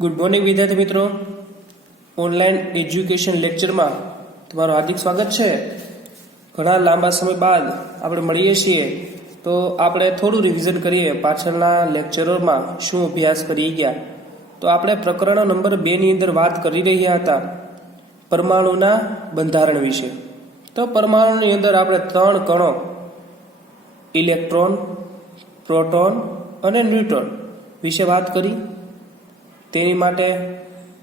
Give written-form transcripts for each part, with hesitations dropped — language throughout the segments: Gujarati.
ગુડ મોર્નિંગ વિદ્યાર્થી મિત્રો, ઓનલાઈન એજ્યુકેશન લેક્ચરમાં તમારું હાર્દિક સ્વાગત છે. ઘણા લાંબા સમય બાદ આપણે મળીએ છીએ, તો આપણે થોડું રિવિઝન કરીએ પાછળના લેક્ચરોમાં શું અભ્યાસ કરી ગયા. તો આપણે પ્રકરણ નંબર 2 ની અંદર વાત કરી રહ્યા હતા પરમાણુના બંધારણ વિશે. તો પરમાણુની અંદર આપણે 3 કણો ઇલેક્ટ્રોન, પ્રોટોન અને ન્યુટ્રોન વિશે વાત કરી. તેની માટે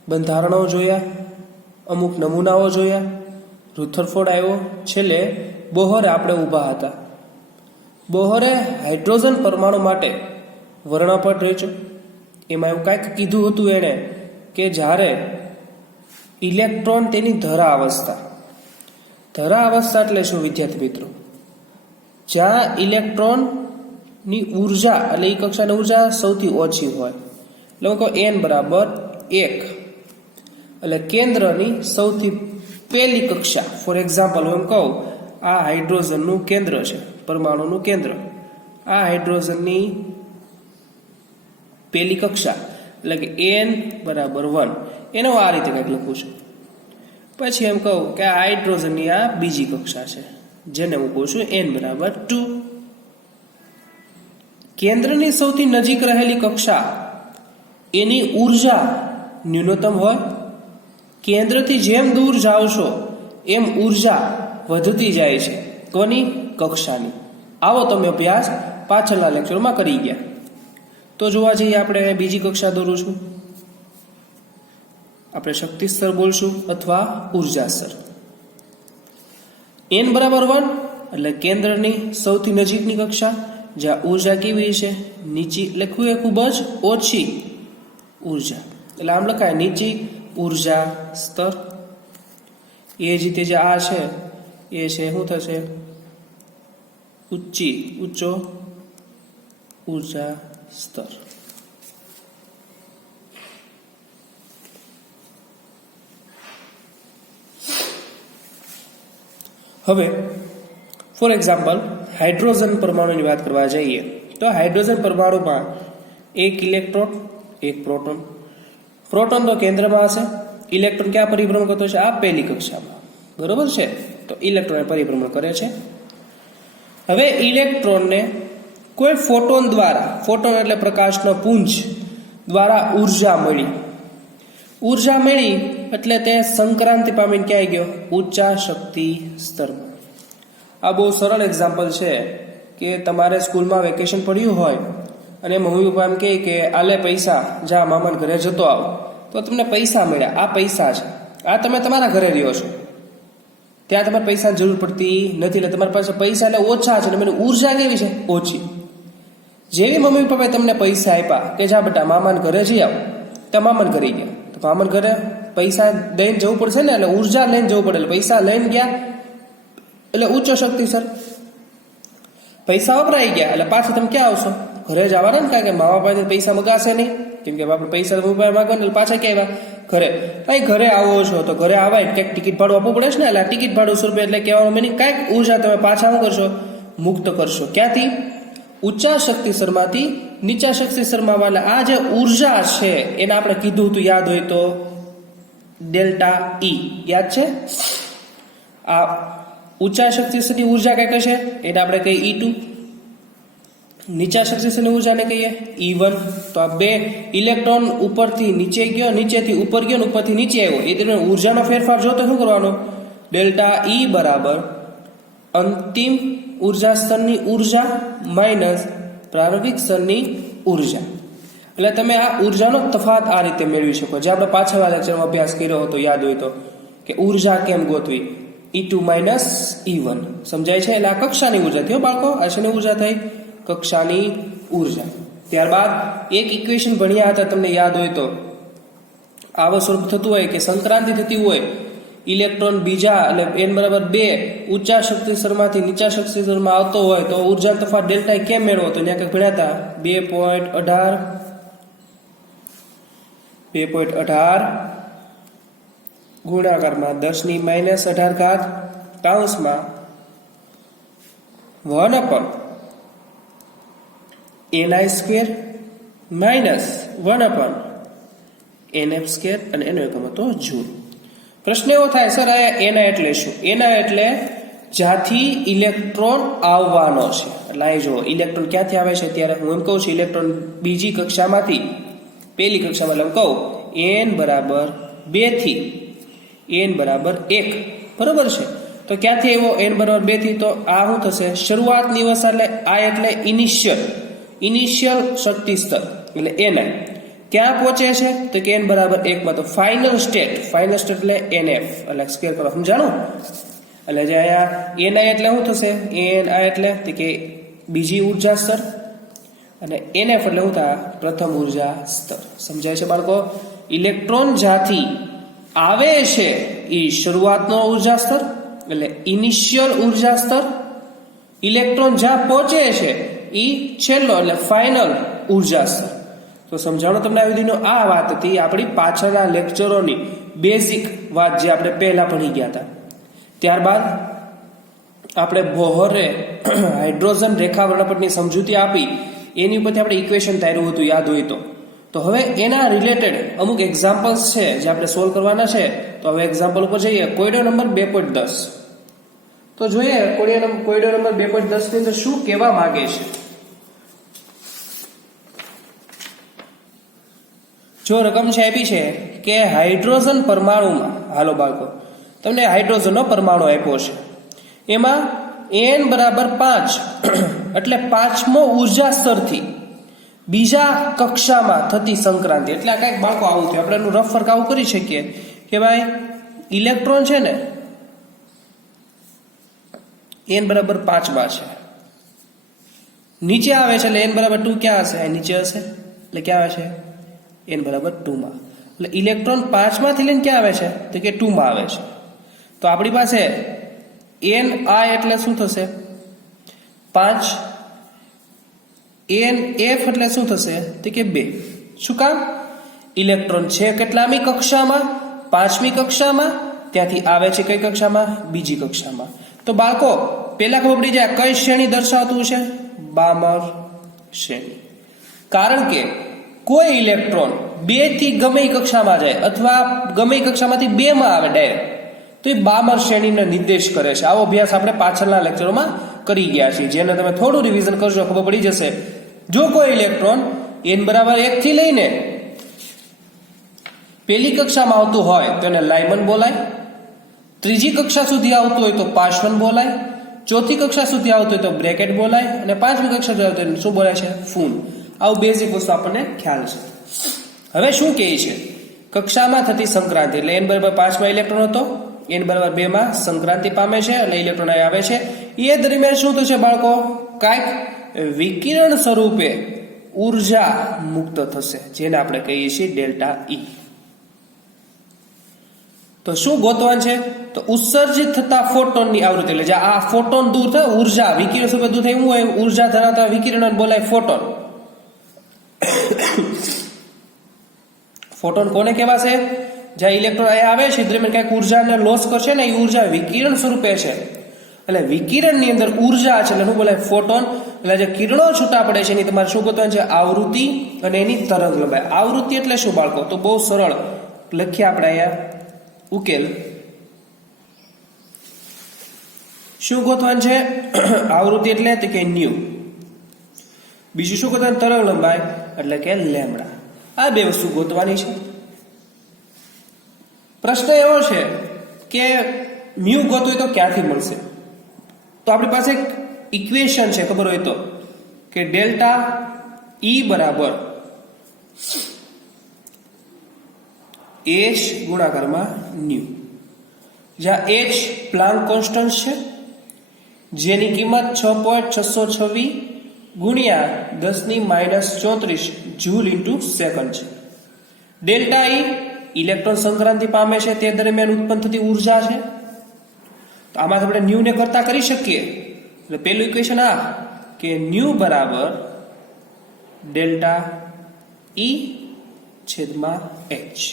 બંધારણો જોયા, અમુક નમૂનાઓ જોયા, રુથરફોર્ડ આવ્યો, છેલ્લે બોહરે આપણે ઊભા હતા. બોહરે હાઇડ્રોજન પરમાણુ માટે વર્ણપટ રચ્યો. એમાં એવું કાંઈક કીધું હતું એણે કે જ્યારે ઇલેક્ટ્રોન તેની ધરા અવસ્થા એટલે શું વિદ્યાર્થી મિત્રો? જ્યાં ઇલેક્ટ્રોનની ઉર્જા એટલે એ કક્ષાની ઉર્જા સૌથી ઓછી હોય, એટલે હું કહું n બરાબર 1, એટલે કેન્દ્રની સૌથી પહેલી કક્ષા. ફોર એક્ઝામ્પલ હું કહું આ હાઇડ્રોજનનું કેન્દ્ર છે, પરમાણુનું કેન્દ્ર. આ હાઇડ્રોજનની પહેલી કક્ષા એટલે કે n બરાબર 1, એનો આ રીતે કંઈક લખું છું. પછી એમ કહું કે આ હાઇડ્રોજનની આ બીજી કક્ષા છે, જેને હું કહું છું n બરાબર 2. કેન્દ્રની સૌથી નજીક રહેલી કક્ષા એની ઉર્જા ન્યૂનતમ હોય. કેન્દ્રથી જેમ દૂર જાવશો એમ ઉર્જા વધતી જાય છે. કોની? કક્ષાની. આવો તમે અભ્યાસ પાછળના લેક્ચરમાં કરી ગયા. તો જોવા જઈએ આપણે બીજી કક્ષા દોરું છું. આપણે શક્તિ સ્તર બોલશું અથવા ઉર્જા સ્તર. n બરાબર 1 એટલે કેન્દ્રની સૌથી નજીકની કક્ષા, જ્યાં ઉર્જા કેવી છે? નીચી. લખવું એ ખૂબ જ ઓછી ઉર્જા, એટલે આમ લખાય નીચી ઉર્જા સ્તર. એ જ રીતે જે આ છે એ છે શું થશે? ઊંચો ઉર્જા સ્તર. હવે ફોર એક્ઝામ્પલ હાઇડ્રોજન પરમાણુની વાત કરવા જઈએ તો હાઇડ્રોજન પરમાણુમાં એક ઇલેક્ટ્રોન, એક પ્રોટોન. પ્રોટોન તો કેન્દ્રમાં હશે, ઇલેક્ટ્રોન ક્યાં પરિભ્રમણ કરતો છે? આ પહેલી કક્ષામાં. બરોબર છે? તો ઇલેક્ટ્રોન પરિભ્રમણ કરે છે. હવે ઇલેક્ટ્રોનને કોઈ ફોટોન દ્વારા, ફોટોન એટલે પ્રકાશનો પુંજ દ્વારા ઉર્જા મળી એટલે તે સંક્રાંતિ પામીને ક્યાં ગયો? ઊંચા શક્તિ સ્તરમાં. આ બહુ સરળ એક્ઝામ્પલ છે કે તમારે સ્કૂલમાં વેકેશન પડ્યું હોય અને મમ્મી પપ્પા એમ કહે કે આલે પૈસા, જા મામાના ઘરે જતો આવો, તો તમને પૈસા મળ્યા. આ પૈસા છે. આ તમે તમારા ઘરે રહ્યો છો, ત્યાં તમારે પૈસાની જરૂર પડતી નથી, એટલે તમારી પાસે પૈસા એટલે ઓછા છે, એટલે ઉર્જા કેવી છે? ઓછી. જેવી મમ્મી પપ્પાએ તમને પૈસા આપ્યા કે જા બેટા મામાના ઘરે જઈ આવો, તો મામાના ઘરે ગયા, તો મામાના ઘરે પૈસા લઈને જવું પડશે ને, એટલે ઉર્જા લઈને જવું પડે. એટલે પૈસા લઈને ગયા એટલે ઊંચો શક્તિ સર. પૈસા વપરાઈ ગયા એટલે પાછા તમે ક્યાં આવશો? ઘરે જ આવવાના ને, કારણ કે મા બાપા પૈસા મગાશે નહીં, કેમ કે આપણે પૈસા મોબાઈલ માંગો ને પાછા ક્યાં આવ્યા? ઘરે. અહીં ઘરે આવો છો તો ઘરે આવાય ક્યાંક ટિકિટ ભાડું આપવું પડે છે ને, એટલે ટિકિટ ભાડું 100 રૂપિયા, એટલે કહેવાનો મિનિંગ કાંઈક ઉર્જા તમે પાછા શું કરશો? મુક્ત કરશો. ક્યાંથી? ઊંચા શક્તિ સ્તરમાંથી નીચા શક્તિ સ્તરમાં. એટલે આ જે ઉર્જા છે એને આપણે કીધું હતું, યાદ હોય તો ડેલ્ટા E. યાદ છે? આ ઊંચા શક્તિ સ્તરની ઉર્જા કઈ કશે એને આપણે કહીએ E2. નીચા શક્તિ સ્તરની ઉર્જાને કહીએ E1. તો આ બે ઇલેક્ટ્રોન ઉપરથી નીચે ગયો, નીચેથી ઉપર ગયો, ઉપરથી નીચે આવ્યો, એ દરમિયાન ઉર્જાનો ફેરફાર જોતો શું કરવાનો? ડેલ્ટા E બરાબર અંતિમ ઉર્જા સ્તરની ઉર્જા માઇનસ પ્રારંભિક સ્તરની ઉર્જા. એટલે તમે આ ઉર્જાનો તફાત આ રીતે મેળવી શકો, જે આપણે પાછળના લેક્ચરમાં અભ્યાસ કર્યો હતો, યાદ હોય તો, કે ઉર્જા કેમ ગોતવી? E2 minus E1. સમજાય છે? એટલે આ કક્ષાની ઉર્જા થયો બાળકો. આ શેની ઉર્જા થઈ? કક્ષાની ઉર્જા. ત્યારબાદ એક ઇક્વેશન ભણ્યા હતા, તમને યાદ હોય તો, આવો સ્વરૂપ થતું હોય કે સંક્રાંતિ થતી હોય, ઇલેક્ટ્રોન બીજા એટલે n બરાબર 2 ઊંચા શક્તિ સ્તરમાંથી નીચા શક્તિ સ્તરમાં આવતો હોય તો ઉર્જાનો તફાત ડેલ્ટા કેમ મેળવો? તો ત્યાં કંઈક ભણ્યા હતા 2.18 ગુણાકારમાં 10⁻18 કૌંસમાં 1/ni² - 1/n² NF સ્ક્વેર અને એનો એકમ હતો જૂલ. પ્રશ્ન એવો થાય સર આ એના એટલે શું? એના એટલે જ્યાંથી ઇલેક્ટ્રોન આવવાનો છે. એટલે અહીં જો ઇલેક્ટ્રોન ક્યાંથી આવે છે ત્યારે હું એમ કહું છું ઇલેક્ટ્રોન બીજી કક્ષામાંથી પહેલી કક્ષામાં એટલે કહું n બરાબર 2 થી n બરાબર 1 બરોબર છે. તો ક્યાંથી આવ્યો n બરાબર 2 થી? તો આ શું થશે શરૂઆતની અવસ્થા એટલે આ એટલે ઇનિશિયલ શક્તિ સ્તર એટલે ni ક્યાં પહોંચે છે તો કે n બરાબર 1 માં. તો ફાઇનલ સ્ટેટ એટલે NF એટલે સ્ક્વેર કરો સમજાણું. એટલે જે અહીંયા ni એટલે શું થશે ni એટલે તો કે બીજી ઉર્જા સ્તર અને NF એટલે શું થાય પ્રથમ ઉર્જા સ્તર. સમજાય છે બાળકો? ઇલેક્ટ્રોન જ્યાંથી આવે છે એ શરૂઆતનો ઉર્જા સ્તર એટલે ઇનિશિયલ ઉર્જા સ્તર. ઇલેક્ટ્રોન જ્યાં પહોંચે છે એ છેલ્લો એટલે ફાઇનલ ઉર્જા સ્તર. તો સમજાણો તમને આવી દીધું. આ વાત હતી આપણી પાછળના લેક્ચરોની બેઝિક વાત જે આપણે પહેલા ભણી ગયા હતા. ત્યારબાદ આપણે બોહરે હાઇડ્રોજન રેખા વર્ણપટની સમજૂતી આપી એની ઉપરથી આપણે ઇક્વેશન તાર્યું હતું યાદ હોય તો હવે એના રિલેટેડ અમુક એક્ઝામ્પલ્સ છે જે આપણે સોલ્વ કરવાના છે. તો હવે એક્ઝામ્પલ ઉપર જઈએ. કોયડો નંબર 2.10 તો જોઈએ કોયડો નંબર 2.10 ની અંદર શું કહેવા માંગે છે. જો રકમ છે આપી છે કે હાઇડ્રોજન પરમાણુમાં હાલો બાળકો તમને હાઇડ્રોજનનો પરમાણુ આપ્યો છે એમાં n બરાબર 5 એટલે પાંચમો ઉર્જા સ્તરથી બીજા કક્ષામાં થતી સંક્રાંતિ. એટલે આ કંઈક બાળકો આવું થયું. આપણે એનું રફ ફર્ક આવું કરી શકીએ કે ભાઈ ઇલેક્ટ્રોન છે ને n બરાબર 5 માં છે નીચે આવે છે એટલે n બરાબર 2 ક્યાં હશે? આ નીચે હશે એટલે ક્યાં આવે છે n બરાબર 2 માં. એટલે ઇલેક્ટ્રોન 5 માંથી લઈને ક્યાં આવે છે તો કે 2 માં આવે છે. તો આપણી પાસે ni એટલે શું થશે 5 NF એટલે શું થશે તો કે 2. શું કામ? ઇલેક્ટ્રોન છે કેટલામી કક્ષામાં? 5મી કક્ષામાં. ત્યાંથી આવે છે કઈ કક્ષામાં? બીજી કક્ષામાં. તો બાળકો પેલા ખબર પડી જાય કઈ શ્રેણી દર્શાવતું છે? બામર શ્રેણી. કારણ કે કોઈ ઇલેક્ટ્રોન 2 થી ગમે કક્ષામાં જાય અથવા ગમે કક્ષામાંથી 2 માં આવે ડાયરેક્ટ તો એ બામર શ્રેણીને નિર્દેશ કરે છે. આવો અભ્યાસ આપણે પાછળના લેક્ચરોમાં કરી ગયા છીએ જેને તમે થોડું રિવિઝન કરજો ખબર પડી જશે. જો કોઈ ઇલેક્ટ્રોન n બરાબર 1 થી લઈને પહેલી કક્ષામાં આવતું હોય તો એને લાઇમન બોલાય. ત્રીજી કક્ષા સુધી આવતું હોય તો પાશવન બોલાય. ચોથી કક્ષા સુધી આવતું હોય તો બ્રેકેટ બોલાય અને પાંચમી કક્ષા સુધી આવતું હોય શું બોલાય છે? ફૂન. આવું બેઝિક વસ્તુ આપણને ખ્યાલ છે. હવે શું કહે છે કક્ષામાં થતી સંક્રાંતિ એટલે n બરાબર 5 માં ઇલેક્ટ્રોન હતો n બરાબર 2 માં સંક્રાંતિ પામે છે અને ઇલેક્ટ્રોન આવે છે. એ દરમિયાન શું થશે બાળકો? કાંઈક વિકિરણ સ્વરૂપે ઉર્જા મુક્ત થશે જેને આપણે કહીએ છીએ ડેલ્ટા E. તો શું ગોતવાનું છે? તો ઉત્સર્જિત થતા ફોટોનની આવૃત્તિ એટલે જે આ ફોટોન દૂર થાય ઉર્જા વિકિરણ સ્વરૂપે દૂર થાય એવું હોય ઉર્જા ધરાવતા વિકિરણ બોલાય ફોટોન. ફોટોન કોને કહેવાશે? જ્યાં ઇલેક્ટ્રોન આવે છે દરમિયાન કંઈક ઉર્જાને લોસ કરશે ને એ ઉર્જા વિકિરણ સ્વરૂપે છે. એટલે વિકિરણની અંદર ઉર્જા છે એટલે શું બોલાય? ફોટોન. એટલે જે કિરણો છૂટા પડે છે એની તમારે શું ગોતવાનું છે? આવૃત્તિ અને એની તરંગ લંબાઈ. આવૃત્તિ એટલે શું બાળકો? તો બહુ સરળ લખીએ આપણે અહીંયા ઉકેલ. શું ગોતવાનું છે? આવૃત્તિ એટલે તો કે ન્યુ. બીજું શું ગોતવાનું? તરંગ લંબાઈ એટલે કે લેમ્ડા. આ બે વસ્તુ ગોતવાની છે. પ્રશ્ન એવો છે કે મ્યુ ગોતવું હોય તો ક્યાંથી મળશે? તો આપણી પાસે એક ઇક્વેશન છે ખબર હોય તો કે ડેલ્ટા E બરાબર h ગુણાકારમાં ન્યુ. જ્યાં h પ્લાન્ક કોન્સ્ટન્ટ છે જેની કિંમત 6.626 ગુણ્યા 10⁻⁻34 જૂલ ઇન્ટુ સેકન્ડ છે. ડેલ્ટા E ઇલેક્ટ્રોન સંક્રાંતિ પામે છે તે દરમિયાન ઉત્પન્ન થતી ઉર્જા છે. તો આમાં આપણે ન્યુ ને કરતા કરી શકીએ. એટલે પેલું ઇક્વેશન આ કે ન્યુ બરાબર ડેલ્ટા E છેદમાં h.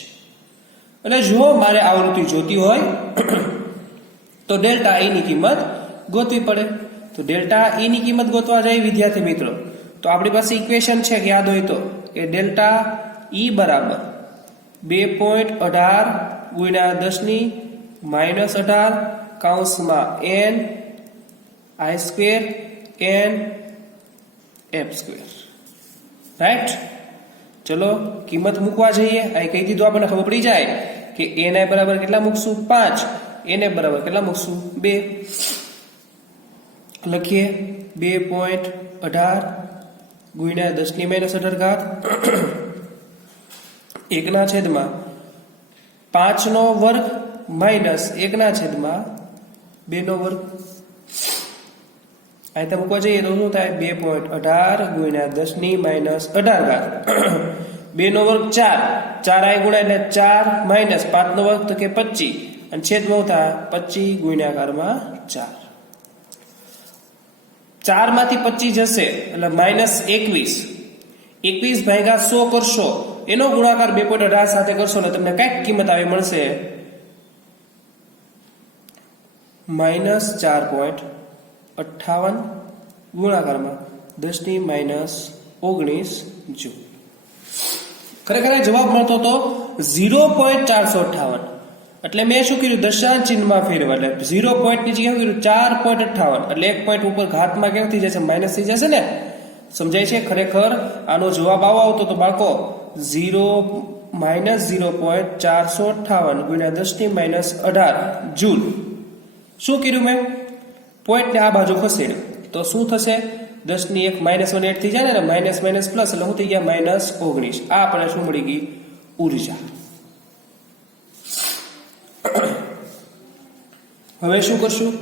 એટલે જો મારે આવૃત્તિ જોતી હોય તો ડેલ્ટા E ની કિંમત ગોતવી પડે. તો ડેલ્ટા E ની કિંમત ગોતવા જાય વિદ્યાર્થી મિત્રો તો આપણી પાસે ઇક્વેશન છે કે યાદ હોય તો કે ડેલ્ટા E બરાબર 2.18 ગુણ્યા 10 - 18 કૌંસમાં n i square n f square. Right. ચલો કિંમત મૂકવા જઈએ. અહીં કહી દીધું આપણને ખબર પડી જાય કે ni બરાબર કેટલા મૂકશું 5, nf બરાબર કેટલા મૂકશું 2. લખીએ 2.18 ગુણ્યા 10 - 18 ઘાત 1/5 5 નો વર્ગ માઇનસ 1/2 2 નો વર્ગ. અહીં તો મૂકવા જઈએ તો શું થાય 2.18 ગુણ્યા 10 - 18 ઘાત 2 નો વર્ગ 4 4 અહીં ગુણ્યા એટલે 4 માઇનસ 5 નો વર્ગ તો કે 25 અને છેદમાં થાય 25 ગુણ્યાકારમાં 4. 4 માંથી 25 જશે એટલે -21. 21 ભાગ્યા 100 કરશો એનો ગુણાકાર 2.18 સાથે કરશો એટલે તમને કઈક કિંમત આવી મળશે -4.58 ગુણાકારમાં 10 - 19 જૂલ. ખરેખર જવાબ મળતો તો 0.458. એટલે મેં શું કર્યું દશાંશ ચિહ્નમાં ફેરવ્યા એટલે 0 પોઈન્ટ ની જગ્યાએ કર્યું 4.58 એટલે 1 પોઈન્ટ ઉપર ઘાતમાં કેવું થઈ જશે માઈનસ થઈ જશે ને. સમજાય છે. ખરેખર આનો જવાબ આવો આવતો તો બાળકો 0.458 ગુણ્યા 10 - 18 જૂલ. શું કર્યું મેં પોઈન્ટ ને આ બાજુ ખસેડ્યું તો શું થશે 10 ની 1 -1 એડ થઈ જાય ને માઇનસ માઇનસ પ્લસ એટલે શું થઈ ગયા -19. આ આપણે શું મળી ગઈ ઉર્જા. હવે શું કરશું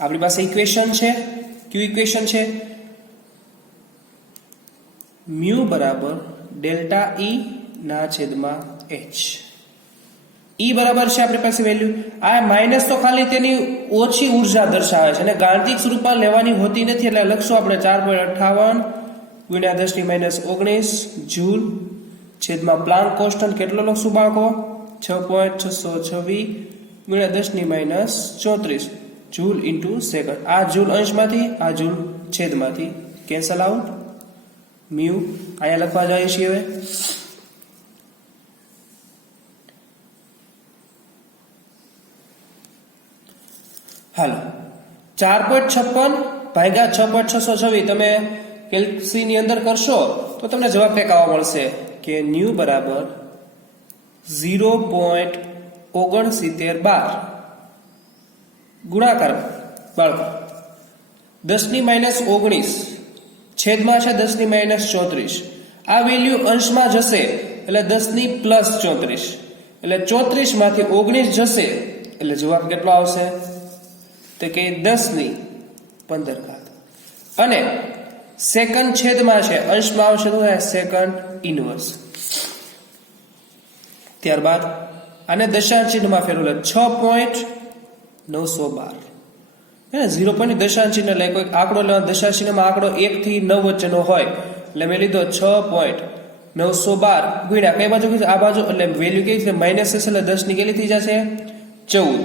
આપણી પાસે ઇક્વેશન છે. કયું ઇક્વેશન છે મ્યુ બરાબર ડેલ્ટા E ના છેદમાં h. E બરાબર છે આપણી પાસે વેલ્યુ. આ માઇનસ તો ખાલી તેની ઓછી ઉર્જા દર્શાવે છે અને ગાણિતિક સ્વરૂપમાં લેવાની હોતી નથી એટલે લખશું આપણે 4.58 ગુણ્યા 10 - 19 જૂલ છેદમાં પ્લાન્ક કોન્સ્ટન્ટ કેટલો લખશું બાળકો 6.626 ગુણ્યા 10 - 34 જૂલ ઇન્ટુ સેકન્ડ. આ જૂલ અંશમાંથી આ જૂલ છેદમાંથી કેન્સલ આઉટ. મ્યુ અહીંયા લખવા જાય છે. હવે હાલો 4.56 ભાગ્યા 6.626 તમે કેલ્સી ની અંદર કરશો તો તમને જવાબ કંઈક આવો મળશે કે ન્યુ બરાબર 0.6912 ગુણાકાર બાળકો 10 - 19 છેદમાં છે 10 - 34. આ વેલ્યુ અંશમાં જશે એટલે 10 + 34 એટલે 34 માંથી 19 જશે એટલે જવાબ કેટલો આવશે તો કે 10 - 15 ઘાત. અને સેકન્ડ છેદમાં છે અંશમાં આવશે તો સેકન્ડ ઇનવર્સ. ત્યારબાદ આને દશાંશ ચિહ્નમાં ફેરવો 6.912 હે 0 પોઈન્ટ દશાંશ ચિહ્ન એટલે કોઈ આંકડો લેવાનો દશાંશ ચિહ્નમાં આંકડો 1 થી 9 વચ્ચેનો હોય એટલે મેં લીધો 6.912 ગુણ્યા કઈ બાજુ આ બાજુ એટલે વેલ્યુ કેવી છે માઈનસ હશે એટલે 10 ની કેટલી થઈ જશે 14.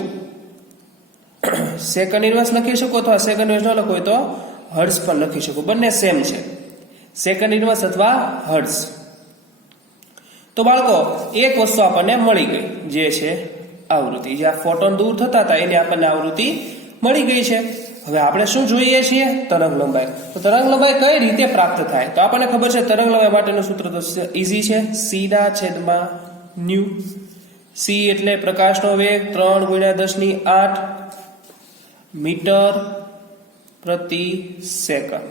સેકન્ડ ઇનવર્સ લખી શકો અથવા સેકન્ડ ઇનવર્સ ન લખો તો હર્ટ્ઝ પણ લખી શકો. બંને સેમ છે સેકન્ડ ઇનવર્સ અથવા હર્ટ્ઝ. તો બાળકો એક વસ્તુ આપણને મળી ગઈ જે છે આવૃત્તિ. જે આ ફોટોન દૂર થતા હતા એની આપણને આવૃત્તિ મળી ગઈ છે. હવે આપણે શું જોઈએ છીએ તરંગ લંબાઈ. તો તરંગ લંબાઈ કઈ રીતે પ્રાપ્ત થાય તો આપણને ખબર છે તરંગ લંબાઈ માટેનું સૂત્ર તો ઈઝી છે c/ν. c એટલે પ્રકાશનો વેગ 3 × 10⁸ મીટર પ્રતિ સેકન્ડ.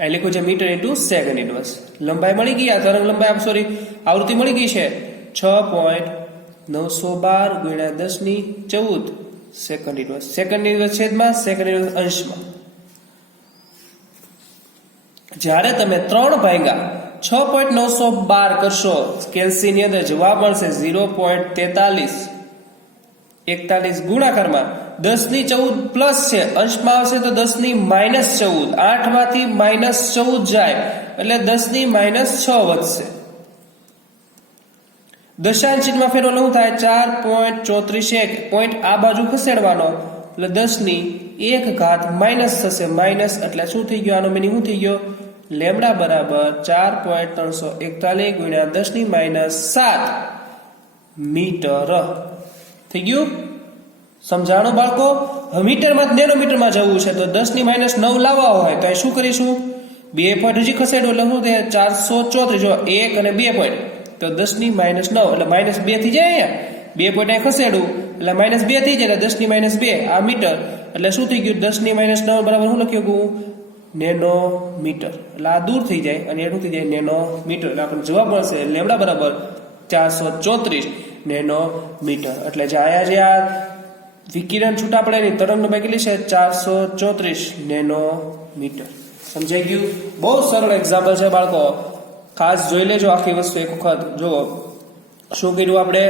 અહીં લખ્યું છે મીટર ઇન્ટુ સેકન્ડ ઇનવર્સ. લંબાઈ મળી ગઈ. આ તરંગ લંબાઈ સોરી આવૃત્તિ મળી ગઈ છે 6.912 × 10⁻14 સેકન્ડ ઇનવર્સ. સેકન્ડ ઇનવર્સ છેદમાં સેકન્ડ ઇનવર્સ અંશમાં. જ્યારે તમે 3 / 6.912 કરશો કેલ્સી ની અંદર જવાબ મળશે 0.4341 ગુણાકારમાં 10⁻14 પ્લસ છે અંશમાં આવશે તો 10⁻14 8 માંથી -14 જાય એટલે 10⁻6 વધશે. દશાંશ ચિહ્નમાં ફેરવો શું થાય 4.34 પોઈન્ટ આ બાજુ ખસેડવાનો એટલે 10⁻1 માઇનસ થશે. માઇનસ એટલે શું થઈ ગયો આનો મીનિંગ શું થઈ ગયો લેમડા બરાબર 4.341 ગુણ્યા 10⁻7 મીટર થઈ ગયું. સમજાણો બાળકો? મીટરમાં નેનોમીટરમાં જવું છે તો 10⁻9 લાવવા હોય તો શું કરીશું? 2 પોઈન્ટ હજી ખસેડો એટલે શું થાય? 434. જો 1 અને 2 પોઈન્ટ તો 10⁻9 એટલે -2 થઈ જાય. અહીંયા 2 પોઈન્ટ અહીં ખસેડું એટલે -2 થઈ જાય. 10⁻2 આ મીટર એટલે શું થઈ ગયું? 10⁻9 બરાબર શું લખ્યું હતું? નેનોમીટર. એટલે આ દૂર થઈ જાય અને શું થઈ જાય? નેનોમીટર. એટલે આપણને જવાબ મળશે લેમડા બરાબર 434 નેનોમીટર. એટલે જે આયા જે આ વિકિરણ છૂટા પડે એની તરંગ લંબાઈ કેટલી છે? 434 નેનોમીટર. સમજાઈ ગયું? બહુ સરળ એક્ઝામ્પલ છે બાળકો, ખાસ જોઈ લેજો આખી વસ્તુ એક વખત. જો શું કર્યું આપણે?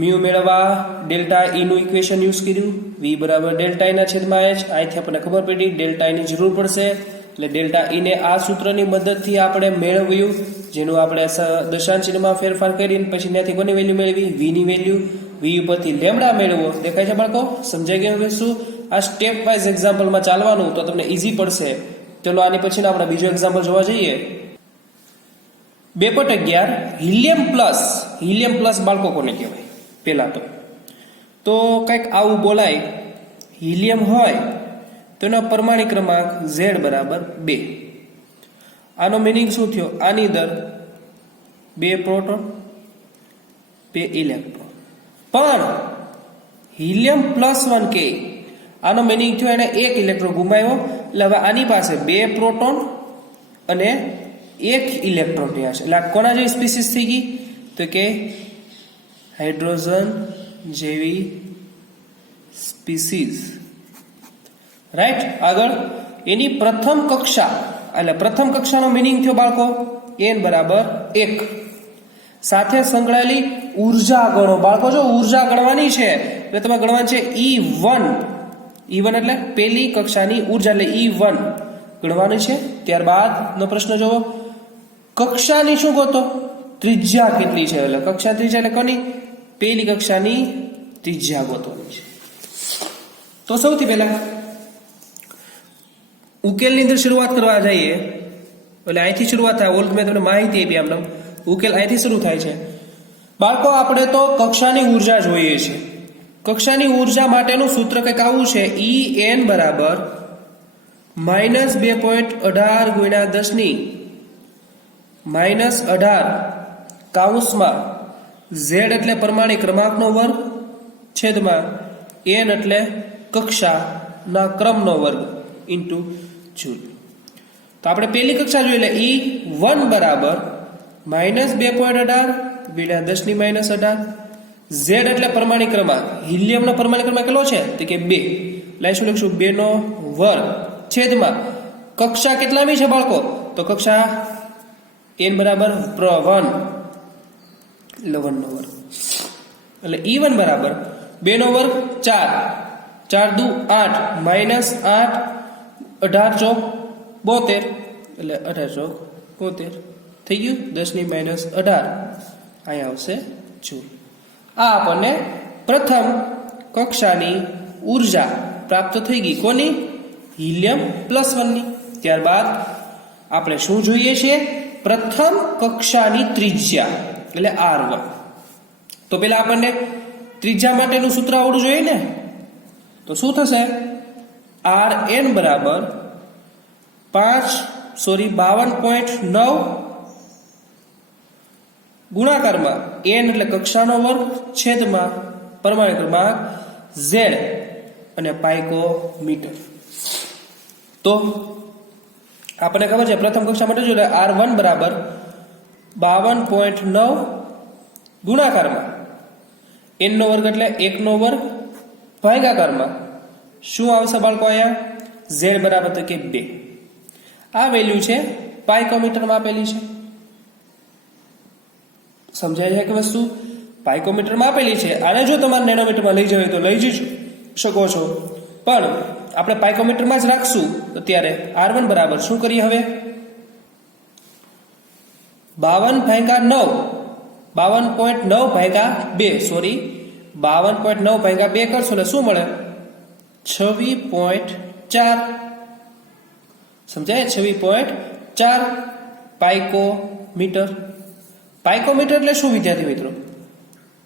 મ્યુ મેળવવા ડેલ્ટા ઈ નું ઇક્વેશન યુઝ કર્યું. વી બરાબર ડેલ્ટા ઈ ના છેદમાં h. અહીંથી આપણને ખબર પડી ડેલ્ટા ઈ ની જરૂર પડશે એટલે ડેલ્ટા ઈ ને આ સૂત્રની મદદથી આપણે મેળવ્યું, જેનું આપણે દશાંશ ચિહ્નમાં ફેરફાર કરીને પછી ત્યાંથી કોની વેલ્યુ મેળવી? વી ની વેલ્યુ. વી ઉપરથી લેમડા મેળવો. દેખાય છે બાળકો? સમજાઈ ગયું? હવે શું આ સ્ટેપ વાઇઝ એક્ઝામ્પલમાં ચાલવાનું તો તમને ઈઝી પડશે. ચલો આની પછી આપણે બીજો એક્ઝામ્પલ જોવા જઈએ. 2.11 હિલિયમ પ્લસ બાળકો કોને કહેવાય? પેલા તો કંઈક આવું બોલાય. હિલિયમ હોય તો એનો પરમાણુ ક્રમાંક Z બરાબર 2. આનો મિનિંગ શું થયો? આની અંદર 2 પ્રોટોન 2 ઇલેક્ટ્રોન. પણ હિલિયમ +1 કે આનો મિનિંગ થયો એને 1 ઇલેક્ટ્રોન ગુમાવ્યો. એટલે હવે આની પાસે 2 પ્રોટોન અને 1 ઇલેક્ટ્રોન રહ્યા છે. એટલે આ કોના જેવી સ્પીસીસ થઈ ગઈ? તો કે હાઇડ્રોજન જેવી સ્પીસીસ. રાઈટ? આગળ એની પ્રથમ કક્ષા, એટલે પ્રથમ કક્ષાનો મિનિંગ થયો બાળકો n બરાબર 1. સાથે સંકળાયેલી ઉર્જા ગણો. બાળકો જો ઉર્જા ગણવાની છે એટલે તમે ગણવાની છે E1. E1 એટલે પહેલી કક્ષાની ઉર્જા એટલે E1 ગણવાની છે. ત્યારબાદનો પ્રશ્ન જોવો, કક્ષાની શું ગોતો? ત્રિજ્યા કેટલી છે? એટલે કક્ષા ત્રિજ્યા એટલે કોની? પહેલી કક્ષાની ત્રિજ્યા ગોતવાની છે. તો સૌથી પહેલા ઉકેલની અંદર શરૂઆત કરવા જઈએ એટલે અહીંથી શરૂઆત થાય. ઓલ મેં તમને માહિતી આપી આમ ઉકેલ અહીંથી શરૂ થાય છે. બાળકો આપણે તો કક્ષાની ઉર્જા જોઈએ છે. કક્ષાની ઉર્જા માટેનું સૂત્ર કંઈક આવું છે. En બરાબર -2.18 ગુણ્યા 10⁻18 કૌંસમાં Z એટલે પરમાણુ ક્રમાંકનો વર્ગ છેદમાં n એટલે કક્ષાના ક્રમનો વર્ગ ઇન્ટુ જૂલ. તો આપણે પહેલી કક્ષા જોઈ લે. E1 બરાબર -2.18 ગુણ્યા 10⁻18. Z એટલે પરમાણુ ક્રમાંક. હિલિયમનો પરમાણુ ક્રમાંક કેટલો છે? તો કે 2. એટલે શું લખશું? 2 નો વર્ગ છેદમાં કક્ષા કેટલામી છે બાળકો? તો કક્ષા n બરાબર 1 એટલે 1 નો વર્ગ. એટલે E1 બરાબર 2 નો વર્ગ 4 4 દુ 8 -8 18 ચોક 72 એટલે 18 ચોક 72 થઈ ગયું. 10⁻18 અહીંયા આવશે જૂલ. આ આપણને પ્રથમ કક્ષાની ઉર્જા પ્રાપ્ત થઈ ગઈ. કોની? હિલિયમ +1 ની. ત્યારબાદ આપણે શું જોઈએ છે? પ્રથમ કક્ષાની ત્રિજ્યા એટલે R1. તો પેલા આપણને ત્રિજ્યા માટેનું સૂત્ર આવડવું જોઈએ ને. તો શું થશે? Rn બરાબર 52.9 ગુણાકારમાં n એટલે કક્ષાનો વર્ગ છેદમાં પરમાણુ ક્રમાંક Z અને પાઇકોમીટર. તો આપણને ખબર છે પ્રથમ કક્ષા માટે જો R1 બરાબર 52.9 ગુણાકારમાં n નો વર્ગ એટલે 1 નો વર્ગ ભાગાકારમાં શું આવશે બાળકો? અહીંયા Z બરાબર તો કે 2. આ વેલ્યુ છે પાઇકોમીટરમાં આપેલી છે. સમજાય છે કે વસ્તુ? પાઇકોમીટરમાં આપેલી છે. આને જો તમારે નેનોમીટરમાં લઈ જવું તો લઈ જઈ શકો છો, પણ આપણે પાઇકોમીટરમાં જ રાખશું. તો ત્યારે R1 બરાબર શું કરીએ? હવે 52/9 52.9 ભાગ્યા 2 સોરી 52.9 ભાગ્યા 2 કરશો એટલે શું મળે? 26.4. સમજાય? 26.4 4 પાઇકોમીટર. પાઇકોમીટર એટલે શું વિદ્યાર્થી મિત્રો?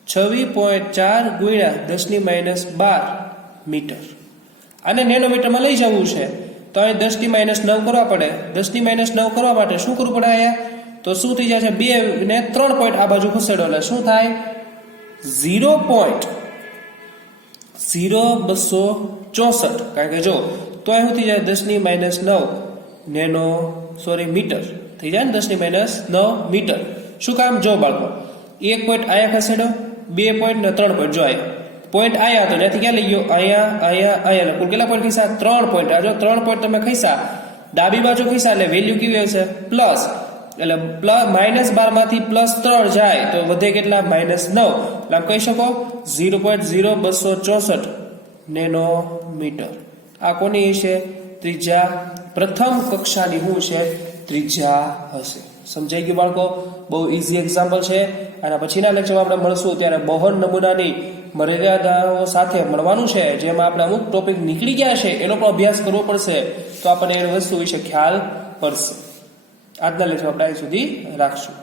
26.4 ગુણ્યા 10⁻12 મીટર. આને નેનોમીટરમાં લઈ જવું છે તો અહીં 10⁻9 કરવા પડે. 10⁻9 કરવા માટે શું કરવું પડે અહીંયા? તો શું થઈ જાય છે? 2 ને 3 પોઈન્ટ આ બાજુ ખસેડો એટલે શું થાય? 0.0264. કારણ કે જો તો અહીં શું થઈ જાય? 10⁻9 મીટર થઈ જાય ને. 10⁻9 મીટર. શું કામ? જો બાળકો 1 પોઈન્ટ અહીંયા ખસેડો, 2 પોઈન્ટ ને 3 પોઈન્ટ. જો અહીંયા પોઈન્ટ આયા હતો ત્યાંથી ક્યાં લઈ ગયો? અહીંયા કુલ કેટલા પોઈન્ટ ખીસા? 3 પોઈન્ટ. આ જો 3 પોઈન્ટ તમે ખીસા, ડાબી બાજુ ખીસા એટલે વેલ્યુ કેવી આવશે? પ્લસ. એટલે -12 માંથી +3 જાય તો વધે કેટલા? -9. એટલે આમ કહી શકો 0.0264 નેનોમીટર. આ કોની હશે? ત્રિજ્યા. પ્રથમ કક્ષાની શું છે? ત્રિજ્યા હશે. સમજાઈ ગયું બાળકો? બહુ ઇઝી એક્ઝામ્પલ છે. અને પછીના લેક્ચરમાં આપણે મળશું ત્યારે બોહર નમૂનાની મર્યાદાઓ સાથે મળવાનું છે, જેમાં આપણે અમુક ટોપિક નીકળી ગયા છે એનો પણ અભ્યાસ કરવો પડશે, તો આપણને એ વસ્તુ વિશે ખ્યાલ પડશે. આજના લેક્ચરમાં આપણે અહીં સુધી રાખશું.